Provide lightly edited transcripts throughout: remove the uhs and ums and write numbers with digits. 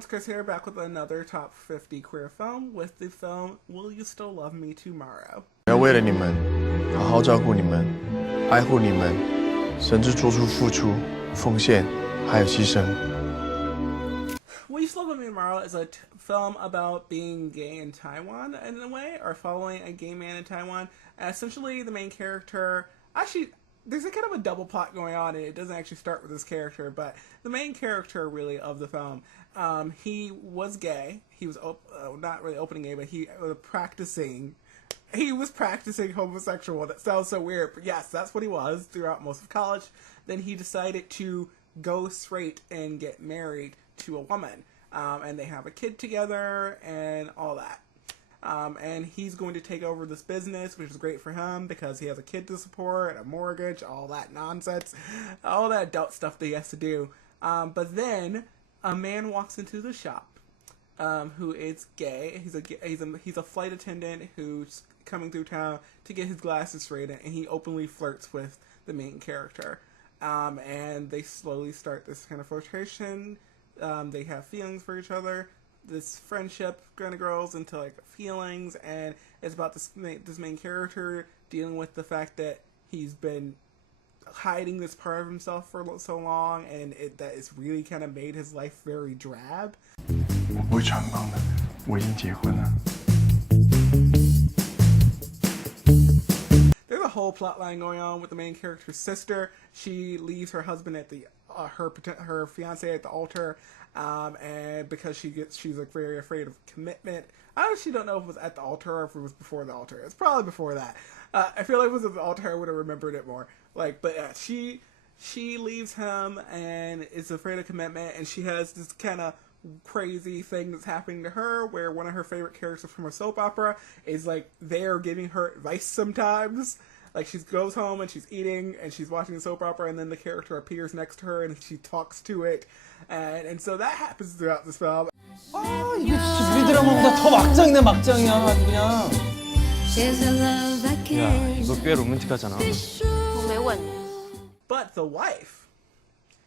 everyone, it's Chris here, back with another top 50 queer film with the film Will You Still Love Me Tomorrow? 我要为了你们，好好照顾你们，爱护你们，甚至做出付出、奉献，还有牺牲。Will You Still Love Me Tomorrow is a film about being gay in Taiwan in a way, or following a gay man in Taiwan. Essentially, the main character, actually, there's a kind of a double plot going on, and it doesn't actually start with this character, but the main character, really, of the film, he was gay. He was not really openly gay, but he was practicing homosexual. That sounds so weird, but yes, that's what he was throughout most of college. Then he decided to go straight and get married to a woman, and they have a kid together and all that. And he's going to take over this business, which is great for him because he has a kid to support, a mortgage, all that nonsense, all that adult stuff that he has to do. But then a man walks into the shop, who is gay. He's a flight attendant who's coming through town to get his glasses straightened, and he openly flirts with the main character. And they slowly start this kind of flirtation. They have feelings for each other. This friendship kind of grows into like feelings, and it's about this main character dealing with the fact that he's been hiding this part of himself for so long, and that it's really kind of made his life very drab. 我不会穿帮的，我已经结婚了。There's a whole plot line going on with the main character's sister. She leaves her husband at the her fiance at the altar, and because she's like very afraid of commitment. I actually don't know if it was at the altar or if it was before the altar. It's probably before that. I feel like if it was at the altar, I would have remembered it more. But she leaves him and is afraid of commitment, and she has this kind of crazy thing that's happening to her where one of her favorite characters from a soap opera is like they're giving her advice sometimes. Like she goes home and she's eating and she's watching the soap opera, and then the character appears next to her and she talks to it, and so that happens throughout this film. 아, 이거 진짜 우리 드라마보다 더 막장이네, 막장이야, 아주 그냥. 야, 이거 꽤 로맨틱하잖아. But the wife,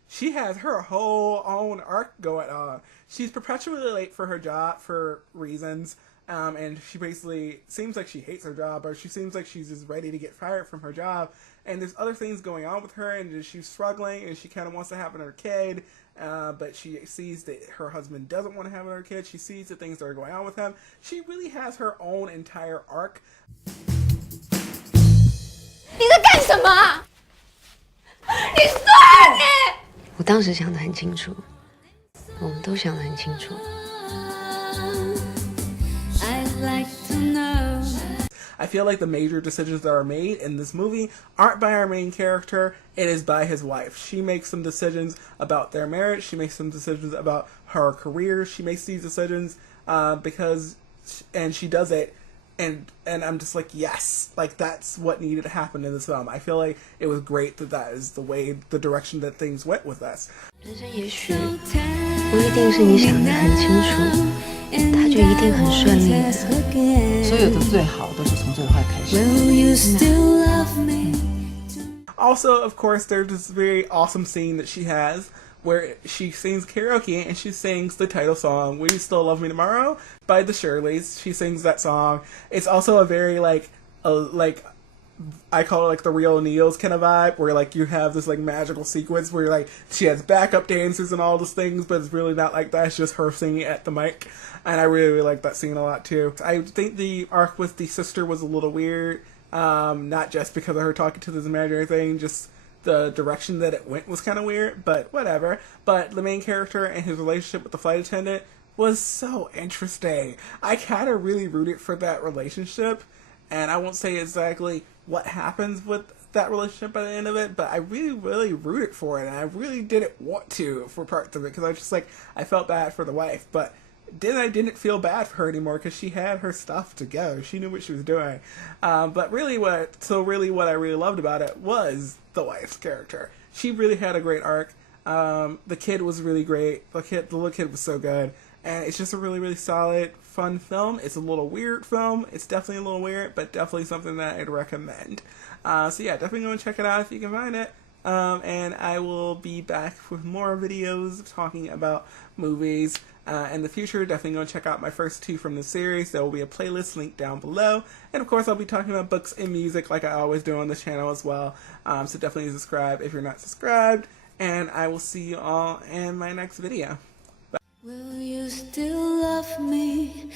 she has her whole own arc going on. She's perpetually late for her job for reasons. And she basically seems like she hates her job, or she seems like she's just ready to get fired from her job. And there's other things going on with her, and she's struggling, and she kind of wants to have another kid, but she sees that her husband doesn't want to have another kid. She sees the things that are going on with him. She really has her own entire arc. 你在干什么？你算呢？我当时想得很清楚，我们都想得很清楚。I feel like the major decisions that are made in this movie aren't by our main character, it is by his wife. She makes some decisions about their marriage, she makes some decisions about her career, she makes these decisions and she does it, and I'm just like, yes, like that's what needed to happen in this film. I feel like it was great that is the direction that things went with us. 人生也许不一定是你想得很清楚，它就一定很顺利的。所有的最好都是从最坏开始。 Also, of course, there's this very awesome scene that she has where she sings karaoke and she sings the title song, Will You Still Love Me Tomorrow? By the Shirleys. She sings that song. It's also a very I call it like the Real Neil's kind of vibe, where like you have this like magical sequence where like she has backup dancers and all those things, but it's really not like that. It's just her singing at the mic, and I really like that scene a lot too. I think the arc with the sister was a little weird, not just because of her talking to this imaginary thing, just the direction that it went was kind of weird, but whatever. But the main character and his relationship with the flight attendant was so interesting. I kind of really rooted for that relationship, and I won't say exactly what happens with that relationship by the end of it, but I really, really rooted for it, and I really didn't want to for parts of it, because I was just like, I felt bad for the wife, but then I didn't feel bad for her anymore, because she had her stuff to go. She knew what she was doing. But really what I really loved about it was the wife's character. She really had a great arc. The kid was really great. The little kid was so good. And it's just a really, really solid, fun film. It's a little weird film. It's definitely a little weird, but definitely something that I'd recommend. So yeah, definitely go and check it out if you can find it. and I will be back with more videos talking about movies in the future. Definitely go check out my first 2 from the series. There will be a playlist linked down below, and of course I'll be talking about books and music like I always do on this channel as well. So definitely subscribe if you're not subscribed, and I will see you all in my next video. Will you still love me?